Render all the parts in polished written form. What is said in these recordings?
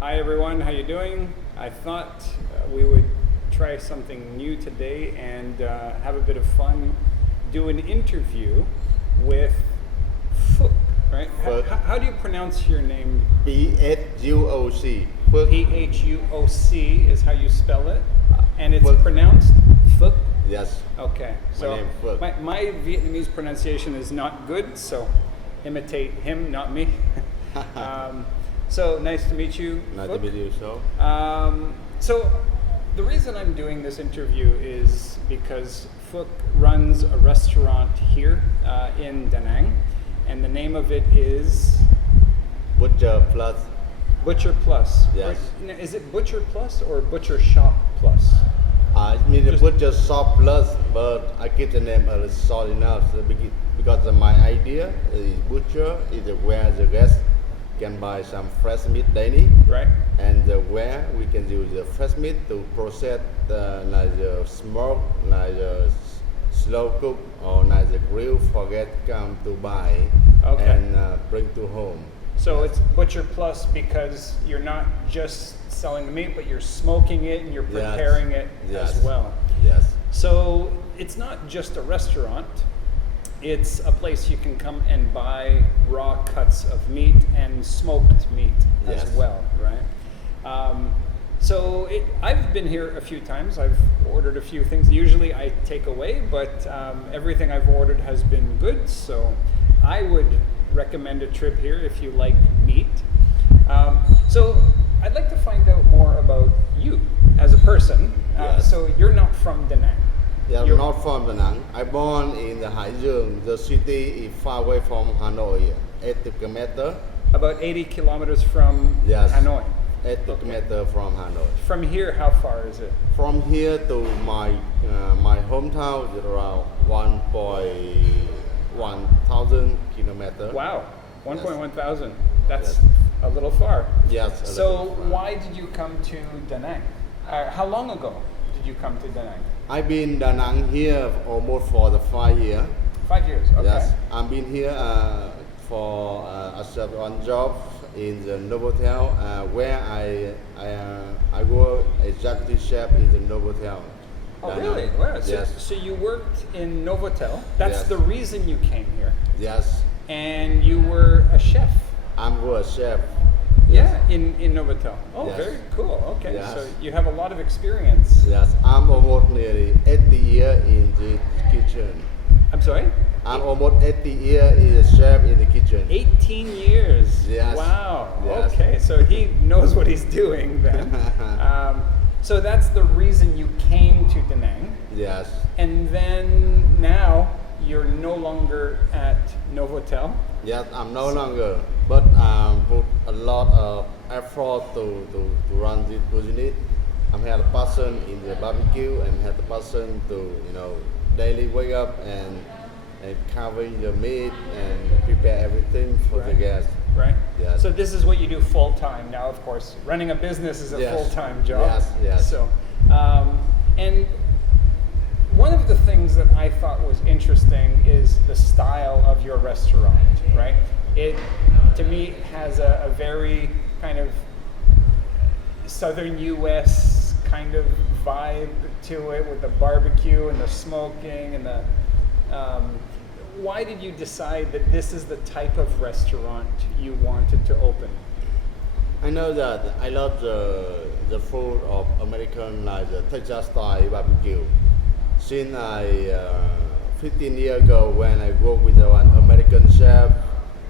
Hi everyone, how you doing? I thought we would try something new today and have a bit of fun, do an interview with Phuc, right? Phuc. How do you pronounce your name? Phuc. Phuc is how you spell it, and it's Phuc. pronounced Phuc. Yes. Okay, so name Phuc. my Vietnamese pronunciation is not good, so imitate him, not me. So nice to meet you. Nice Phuc. to meet you, so. So the reason I'm doing this interview is because Phuc runs a restaurant here in Danang, and the name of it is Butcher Plus. Butcher Plus. Yes. Or, is it Butcher Plus or Butcher Shop Plus? I mean the Just- Butcher Shop Plus, but I keep the name a little short enough because my idea is Butcher is where the guests can buy some fresh meat daily, Right. and where we can use the fresh meat to process like the smoke, like the slow cook, or like the grill for guests come to buy Okay. and bring to home. So it's Butcher Plus because you're not just selling the meat, but you're smoking it and you're Yes. preparing it Yes. as well. Yes. So it's not just a restaurant, it's a place you can come and buy raw cuts of meat and smoked meat as Yes. well, right? I've been here a few times. I've ordered a few things. Usually I take away, but everything I've ordered has been good. So I would recommend a trip here if you like meat. So I'd like to find out more about you as a person. Yes. So you're not from Danang. Yeah, You're- not from Danang. I born in the Hải Dương. The city is far away from Hanoi, 80 kilometers. About 80 kilometers from Yes. Hanoi. 80 kilometers from Hanoi. From here, how far is it? From here to my hometown is around 1,000 kilometers. Wow, 1.1 thousand. That's Yes. a little far. Yes. a So little far. why did you come to Danang? How long ago did you come to Danang? I've been in Danang here almost for the 5 years. 5 years. Okay. Yes, I've been here for a certain job in the Novotel, where I work executive chef in the Novotel. Oh, really? Wow. So, Yes. so you worked in Novotel. That's Yes. the reason you came here. Yes, And you were a chef. I'm a chef. Yeah, in Novotel. Oh, Yes. very cool. Okay, Yes. so you have a lot of experience. Yes, I'm almost nearly 80 years in the kitchen. I'm sorry? I'm almost 80 years as a chef in the kitchen. 18 years. Yes. Wow. Yes. Okay, so he knows what he's doing then. So that's the reason you came to Danang. Yes, And then now you're no longer at Novotel. yes, I'm no longer, but put a lot of effort to run this business. I'm had a passion in the barbecue and had the passion to daily wake up and carving the meat and prepare everything for the Right. guests. Right? Yes. So this is what you do full time now, of course. Running a business is a Yes. full time job. Yes, yes. So, and one of the things that I thought was interesting is the style of your restaurant, right? It, to me, has a very kind of southern U.S. kind of vibe to it with the barbecue and the smoking and the. Why did you decide that this is the type of restaurant you wanted to open? I know that I love the food of American, like the Texas style barbecue. Since 15 years ago when I worked with an American chef,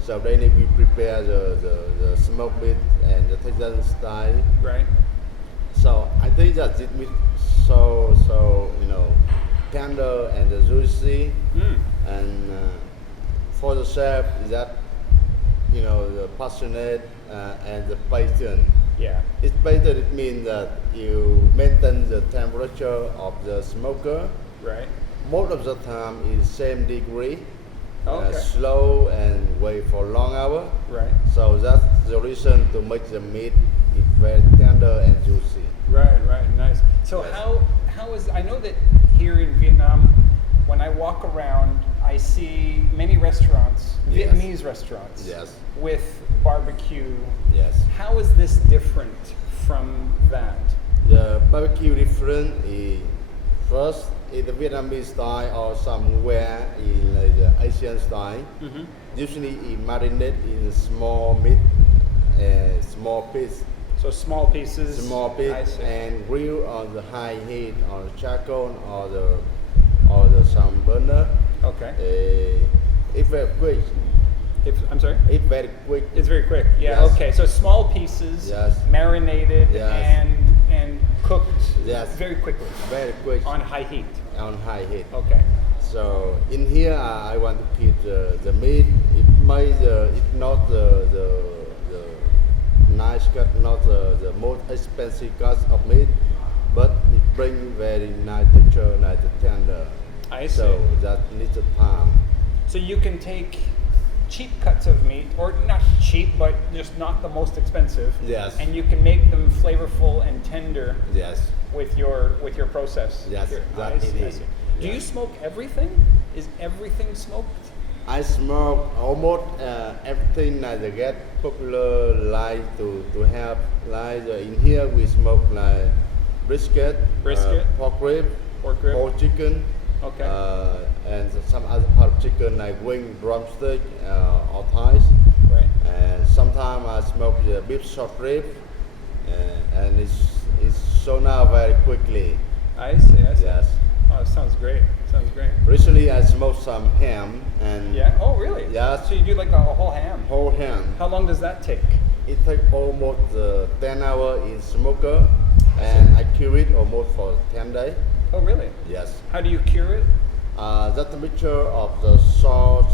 so then we prepare the smoked meat and the Texas style. Right? So I think that it meat so tender and juicy. And for the chef is that the passionate and the patient. Yeah. It's patient. It means that you maintain the temperature of the smoker. Right? Most of the time is same degree. Okay. Slow and wait for long hour. Right. So that's the reason to make the meat is very tender and juicy. Right, nice. So Yes. how is, I know that here in Vietnam, when I walk around, I see many restaurants, Yes. Vietnamese restaurants. Yes. with barbecue. Yes. How is this different from that? The barbecue different is first in the Vietnamese style or somewhere in like the Asian style. Mm-hmm. Usually it marinate in small meat, small piece, So small pieces. I see. and grill on the high heat on the charcoal or the some burner. Okay. It's very quick. I'm sorry? It's very quick. It's very quick. Yeah, Yes. okay. So small pieces, Yes. marinated Yes. and cooked Yes. very quickly Very quick on high heat. on high heat. Okay. So in here, I want to keep the meat. It made it not the nice cut, not the most expensive cut of meat, but it bring very nice texture, nice tender. I see. So that needs a time. So you can take cheap cuts of meat, or not cheap, but just not the most expensive. Yes. And you can make them flavorful and tender Yes. with your process. Yes, that I see, it I is. see. Do Yeah. you smoke everything? Is everything smoked? I smoke almost everything that they get popular like to have. Like in here we smoke like brisket, pork rib, Pork rib. whole chicken, Okay. and some other part of chicken like wing, drumstick, or thighs. Right. And sometimes I smoke the beef short rib, and it's sold out very quickly. I see. Yes. Oh, sounds great. Sounds great. Recently I smoked some ham and Yeah. Oh, really? Yes. So you do like a whole ham. whole ham. How long does that take? It takes almost 10 hours in smoker, and I cure it almost for 10 days. Oh, really? Yes. How do you cure it? That's the mixture of the salt,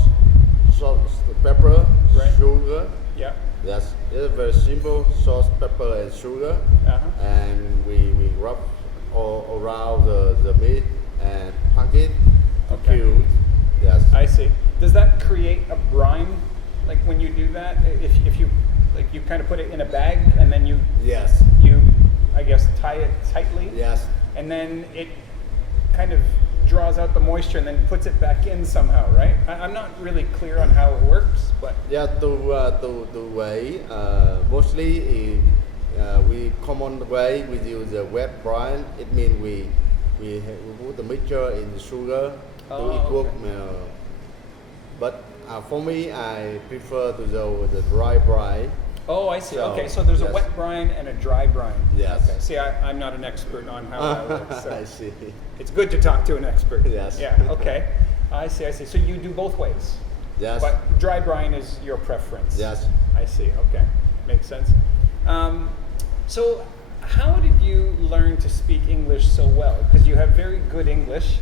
pepper, Right. sugar. Yeah. Yes, it's very simple: salt, pepper, and sugar. Uh-huh. And we rub all around the meat and pack it to Okay. cure. Yes. I see. Does that create a brine? Like when you do that, if you like you kind of put it in a bag and then you Yes. I guess tie it tightly. Yes. And then it kind of draws out the moisture and then puts it back in somehow, right? I'm not really clear on how it works, but Yeah, to way. Mostly, we common way we use the wet brine. It means we put the mixture in the sugar to Oh, equal. okay. But for me, I prefer to go with the dry brine. oh, I see. So, Okay, so there's a yes. wet brine and a dry brine. Yes. Okay. See, I'm not an expert on how that works. So I see. it's good to talk to an expert. Yes. Yeah. Okay. I see. I see. So you do both ways. Yes. But dry brine is your preference. Yes. I see. Okay, makes sense. So, how did you learn to speak English so well? Because you have very good English.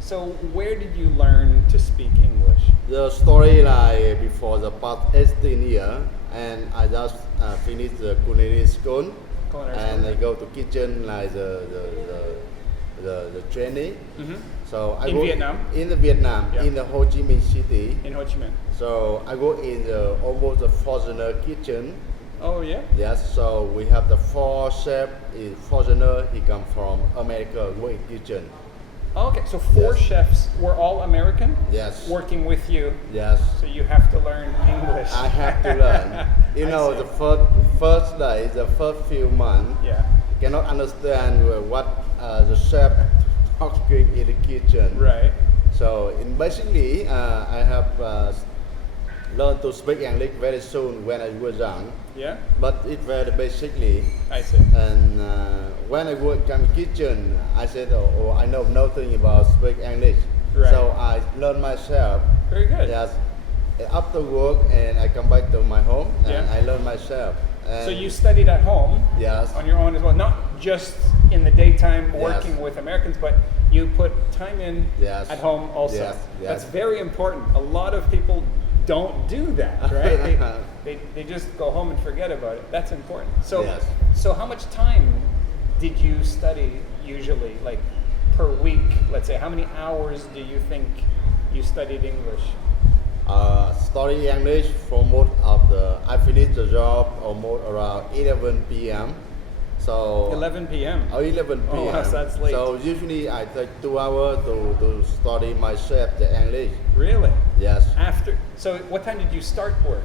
So, where did you learn to speak English? The story like before the past 18 years, and I just finished the culinary school, Culinary and school. I go to kitchen like the training. Mm-hmm. So I In go Vietnam? in the Vietnam, Yeah. in the Ho Chi Minh City. In Ho Chi Minh. So I go in the almost the foreigner kitchen. Oh yeah. Yes, so we have the four chef is foreigner. He come from America, work in kitchen. Oh, okay, so four Yes. chefs were all American. Yes. Working with you. Yes. So you have to learn English. I have to learn. You I know, see. the first day, the first few months, Yeah. cannot understand what the chef talking in the kitchen. Right. So in basically, I have learned to speak English very soon when I was young, Yeah. but it very basically. I see. And when I work in kitchen, I said, oh, I know nothing about speak English. Right. So I learned myself. Very good. Yes. After work, and I come back to my home, and Yeah. I learn myself. And So you studied at home. Yes. On your own as well, not just in the daytime Yes. working with Americans, but you put time in Yes. at home also. Yes, yes. That's very important. A lot of people don't do that, right? they just go home and forget about it. That's important. So, Yes. so how much time did you study usually, like per week? Let's say, how many hours do you think you studied English? Study English for most of I finished the job almost around 11 p.m. So 11 p.m. 11 p.m. Oh, wow, that's late. So usually I take 2 hours to study myself the English. Really? Yes. After, so what time did you start work?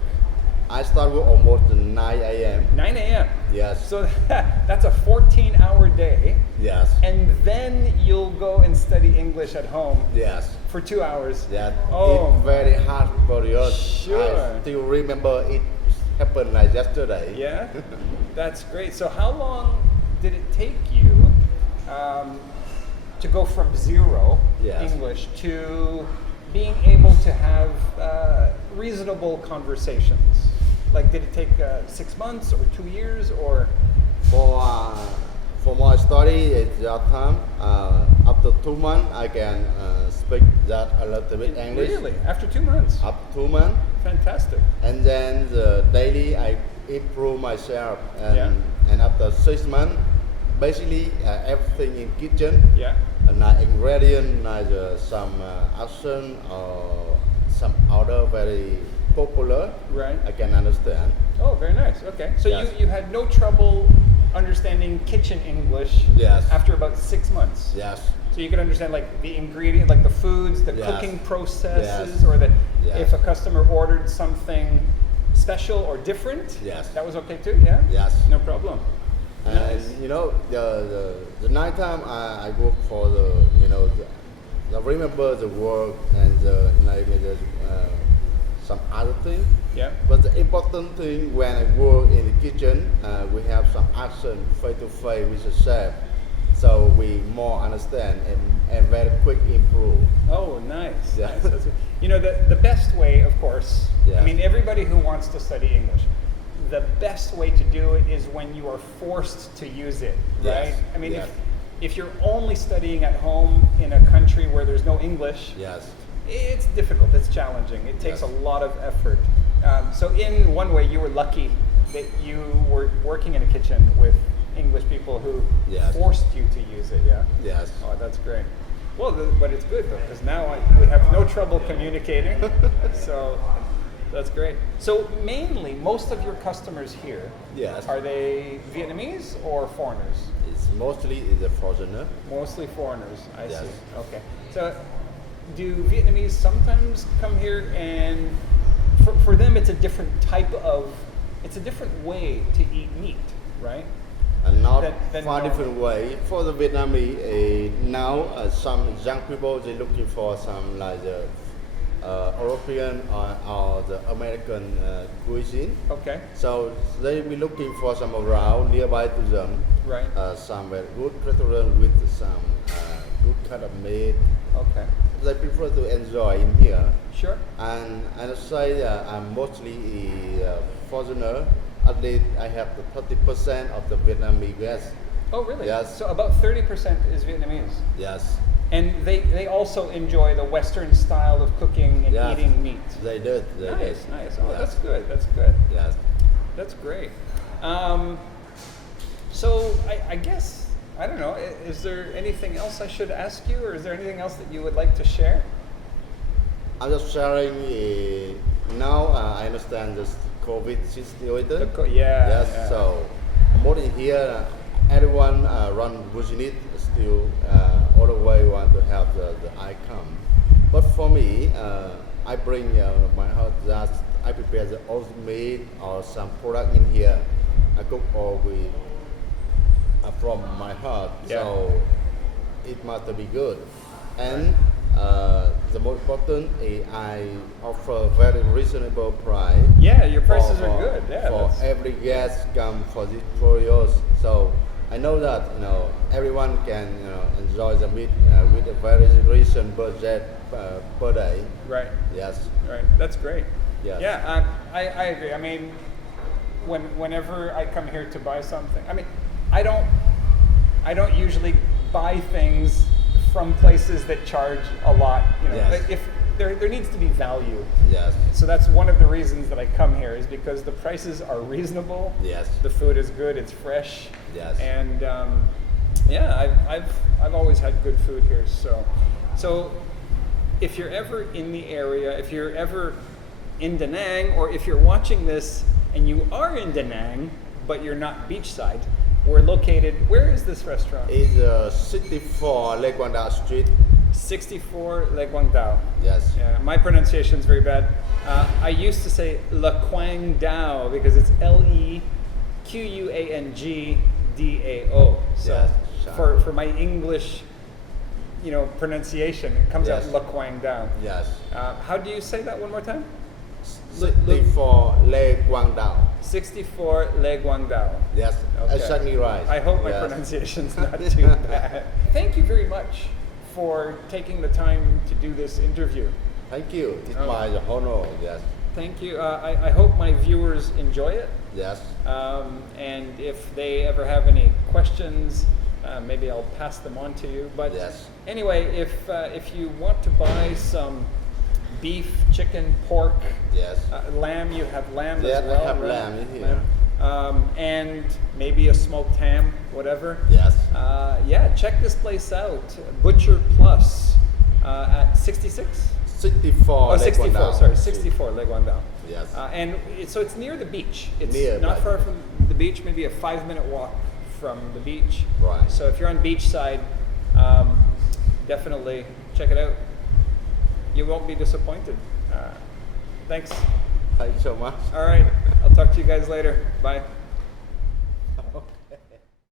I start work almost 9 a.m. 9 a.m. Yes. So that's a 14-hour day. Yes. And then you'll go and study English at home Yes. for 2 hours. Yeah. Oh, It's very hard for us. Sure. I still remember it happened like yesterday. yeah? That's great. So how long did it take you to go from zero Yes. English to being able to have reasonable conversations? Like, did it take 6 months or 2 years or? For my study at that time, after 2 months, I can speak that a little bit English. Really? After 2 months? Up 2 months, Fantastic. and then the daily I improve myself, and, Yeah. and after 6 months, basically everything in kitchen, Yeah. like ingredient, like some action or some other very popular, Right. I can understand. Oh, very nice. Okay. So Yes. you had no trouble understanding kitchen English Yes. after about 6 months. Yes. So you could understand like the ingredient, like the foods, the Yes. cooking processes, Yes. or that Yes. if a customer ordered something special or different, Yes. that was okay too. Yeah. Yes. No problem. And Nice. you know, the night time I work for I remember the work and some other thing. Yeah. But the important thing when I work in the kitchen, we have some action face to face with the chef, so we more understand and very quick improve. Oh, nice. Yeah. Nice. That's, you know, the best way, of course. Yeah. I mean, everybody who wants to study English, the best way to do it is when you are forced to use it, right? Yes. I mean, Yes. if you're only studying at home in a country where there's no English, Yes. it's difficult, it's challenging, it takes Yes. a lot of effort. So in one way, you were lucky that you were working in a kitchen with English people who Yes. forced you to use it, yeah? Yes. Oh, that's great. Well, but it's good though, because now we have no trouble communicating. So that's great. So mainly, most of your customers here, Yes. are they Vietnamese or foreigners? It's mostly the foreigner. Mostly foreigners, I Yes. see. Okay. So do Vietnamese sometimes come here and for them it's a different type of, it's a different way to eat meat, right? And not Than far normal. different way for the Vietnamese. Now some young people they looking for some like the European or the American cuisine. Okay. So they be looking for some around nearby to them. Right. Some very good restaurant with some good kind of meat. Okay. They prefer to enjoy in here. Sure. And I say I'm mostly a foreigner. At least I have the 30% of the Vietnamese guests. Oh, really? Yes. So about 30% is Vietnamese. Yes. And they also enjoy the Western style of cooking and Yes. eating meat. They did. They did. Nice, nice. Oh, Yes. that's good. That's good. Yes. That's great. So I guess, I don't know, is there anything else I should ask you, or is there anything else that you would like to share? I'm just sharing. Now I understand this COVID situation. Yeah. Yes. yeah. So more in here, everyone run business still all the way want to have the income. But for me, I bring my heart that I prepare the old meat or some product in here. I cook all with from my heart. Yeah. So it must be good. And the most important is I offer very reasonable price. Yeah, your prices for- are good. Yeah. For that's- every guest come for this period, so I know that everyone can enjoy the meat with a very recent budget per day. Right. Yes. Right. That's great. Yes. Yeah, I agree. I mean, whenever I come here to buy something, I mean, I don't usually buy things from places that charge a lot. Yes. Like if there needs to be value. Yes. So that's one of the reasons that I come here, is because the prices are reasonable. Yes. The food is good. It's fresh. Yes. And yeah, I've always had good food here. So if you're ever in the area, if you're ever in Danang, or if you're watching this and you are in Danang but you're not beachside, we're located. Where is this restaurant? It's 64 Lake Wanda Street. 64 Le Guang Dao. Yes. Yeah, my pronunciation is very bad. I used to say Le Quang Dao because it's LEQUANGDAO. So Yes, for my English, pronunciation, it comes Yes. out Le Quang Dao. Yes. How do you say that one more time? 64 Le Guang Dao. 64 Le Guang Dao. Yes, Okay. exactly right. I hope my Yes. pronunciation's not too bad. Thank you very much for taking the time to do this interview. Thank you. It's Okay. my honor. Yes. Thank you. I hope my viewers enjoy it. Yes. And if they ever have any questions, maybe I'll pass them on to you. But Yes. anyway, if you want to buy some beef, chicken, pork, Yes. lamb, you have lamb Yes, as well. I have right? lamb in here. And maybe a smoked ham, whatever. Yes. Yeah, check this place out. Butcher Plus at 66? 64. Oh, Le 64, Guang Dao. sorry, 64 Le Guang Dao. Yes. So it's near the beach. It's Near not by far the from the beach, maybe a 5-minute walk from the beach. Right. So if you're on beachside, definitely check it out. You won't be disappointed. Thanks. Thanks so much. All right, I'll talk to you guys later. Bye.